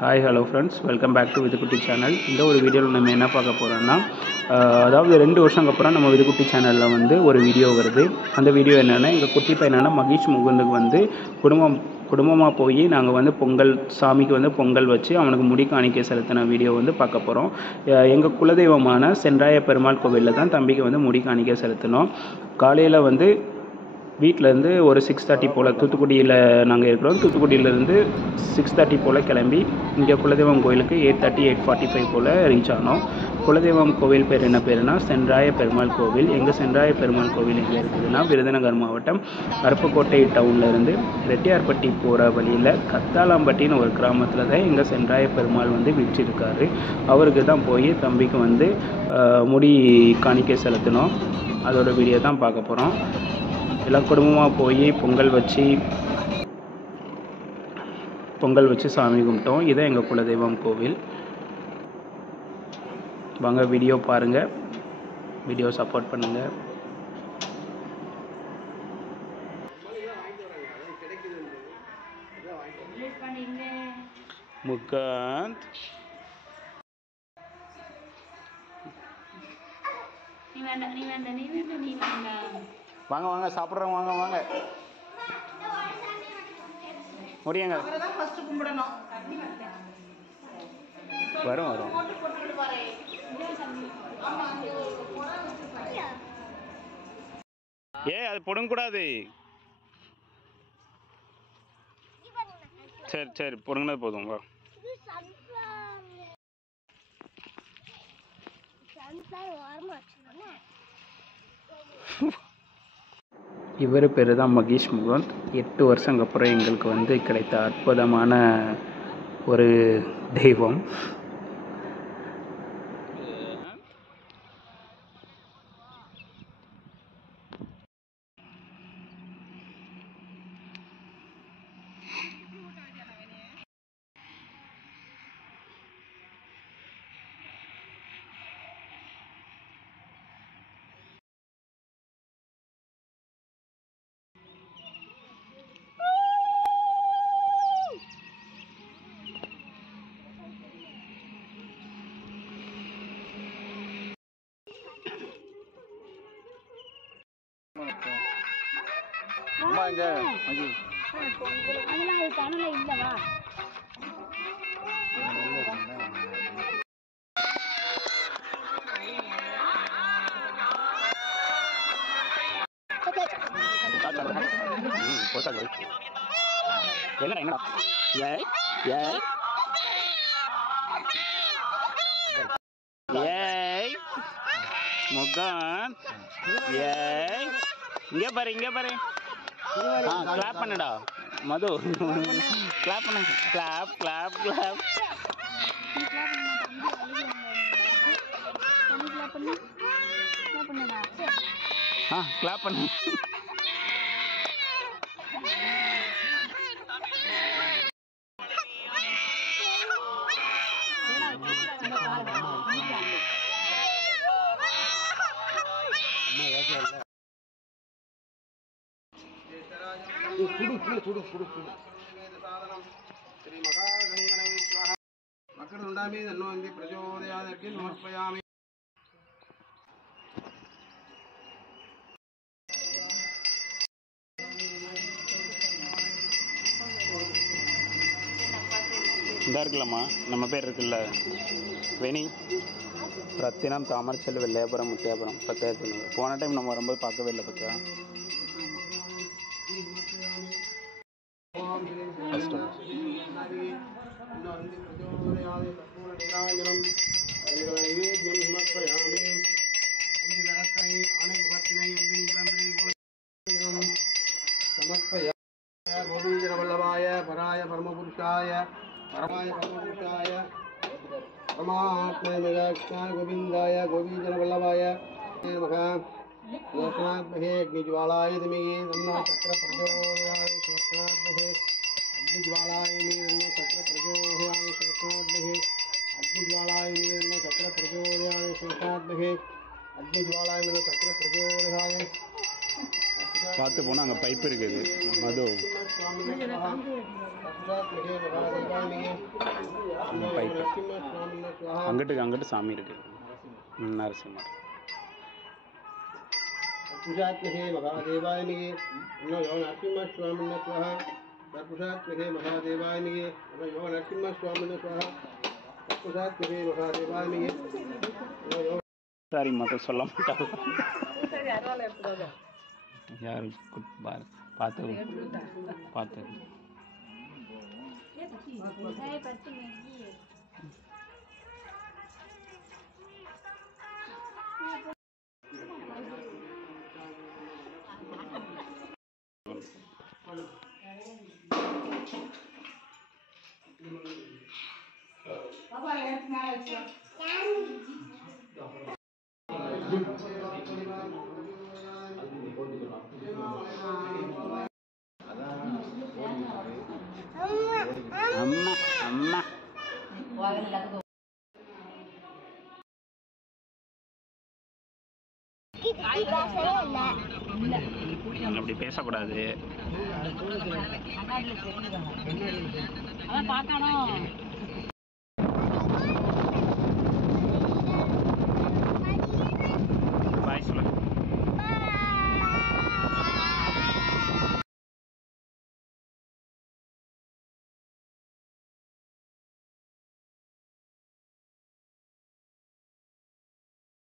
Hi hello friends, welcome back to Vithukutty channel. இந்த ஒரு வீடியோவில் நம்ம என்ன பார்க்க போகிறோம்னா, அதாவது 2 வருஷங்க அப்புறம் நம்ம விதுக்குட்டி சேனலில் வந்து ஒரு வீடியோ வருது. அந்த வீடியோ என்னென்னா, எங்கள் குட்டி பையனான மகேஷ் முகுந்துக்கு வந்து குடும்பமாக போய் நாங்கள் வந்து பொங்கல் சாமிக்கு வந்து பொங்கல் வச்சு அவனுக்கு முடி காணிக்கை செலுத்தின வீடியோ வந்து பார்க்க போகிறோம். எங்கள் குலதெய்வமான சென்றாய பெருமாள் கோவிலில் தான் தம்பிக்கு வந்து முடி காணிக்கை செலுத்தினோம். காலையில் வந்து வீட்டிலேருந்து ஒரு 6:30 போல், தூத்துக்குடியில் நாங்கள் இருக்கிறோம். தூத்துக்குடியிலேருந்து 6:30 போல் கிளம்பி இங்கே குலதெய்வம் கோயிலுக்கு 8:30 8:45 போல் ரீச் ஆனோம். குலதெய்வம் கோவில் பேர் என்ன பேருனா சென்றாய பெருமாள் கோவில். எங்கள் சென்றாய பெருமாள் கோவில் எங்கே இருக்குதுன்னா, விருதுநகர் மாவட்டம் அருப்புக்கோட்டை டவுன்லேருந்து ரெட்டியார்பட்டி போகிற வழியில் கத்தாலாம்பட்டின்னு ஒரு கிராமத்தில் தான் எங்கள் சென்றாய பெருமாள் வந்து வீற்றிருக்காரு. அவருக்கு தான் போய் தம்பிக்கு வந்து முடி காணிக்கை செலுத்தினோம். அதோட வீடியோ தான் பார்க்க போகிறோம். எல்லாம் குடும்பமாக போய் பொங்கல் வச்சு சாமி கும்பிட்டோம். இதான் எங்கள் குலதெய்வம் கோவில். வாங்க வீடியோ பாருங்கள், வீடியோ சப்போர்ட் பண்ணுங்கள். முகாந்த் வாங்க வாங்க சாப்பிட்றோம், வாங்க வாங்க முடியுங்க. வரும் வரும். அது பொடுங்கக்கூடாது. சரி சரி, பொடுங்கினது போதும். வா. இவர் பேர் தான் மகேஷ் முகுந்த். 8 வருஷங்க அப்புறம் எங்களுக்கு வந்து கிடைத்த அற்புதமான ஒரு தெய்வம். முகாந்த் இங்கே பாரு, இங்கே பாரு. கிளாப் பண்ணுடா மது, கிளாப் பண்ணு. Clap clap clap. கிளாப் பண்ணு. இந்த இருக்கலாமா, நம்ம பேர் இருக்குல்ல, வெனி ரத்தினம் தாமரச்செல்வி வெள்ளையாபுரம் முத்தியாபுரம் 10,500. போன டைம் நம்ம வரும்போது பார்க்கவே இல்லை பத்தியா. கோபீஜனவல்லபாய பராய பரமபுருஷாய பரமாய பரமபுருஷாய பரமாத்மேகாய கோவிந்தாய கோபீஜனவல்லபாய நமக. ஸ்வஸ்னாத்மஹே அக்னிஜ்வாலாய திமஹி தன்னோ சக்ர பிரச்சோதயாய. ஸ்வஸ்னாத்மஹே அக்னிஜ்வாலாய தன்னோ சக்ர பிரச்சோதயாய. ஸ்வஸ்னாத்மஹே அக்னிஜ்வாலாய தன்னோ சக்ர பிரச்சோதயாய. ஸ்வஸ்னாத்மஹே அக்னிஜ்வாலாய தன்னோ சக்ர பிரச்சோதயாய. பார்த்து போனால் அங்கே பைப் இருக்குது மது. பைப்பு நரசிம்ம சுவாமின சுவாஹா அங்கிட்டு சாமி இருக்கு. நரசிம்மர். तत्पुरुषात्मके महादेवाय निगे नमो यो नरसिम्ह स्वामिने स्वाहा तत्पुरुषात्मके महादेवाय निगे नमो यो नरसिम्ह स्वामिने स्वाहा तत्पुरुषात्मके महादेवाय निगे नमो यो சாரி மற்ற சொல்ல மாட்டாங்க. யாரு பார்த்து அம்மா அம்மா அப்படி பேசக்கூடாது.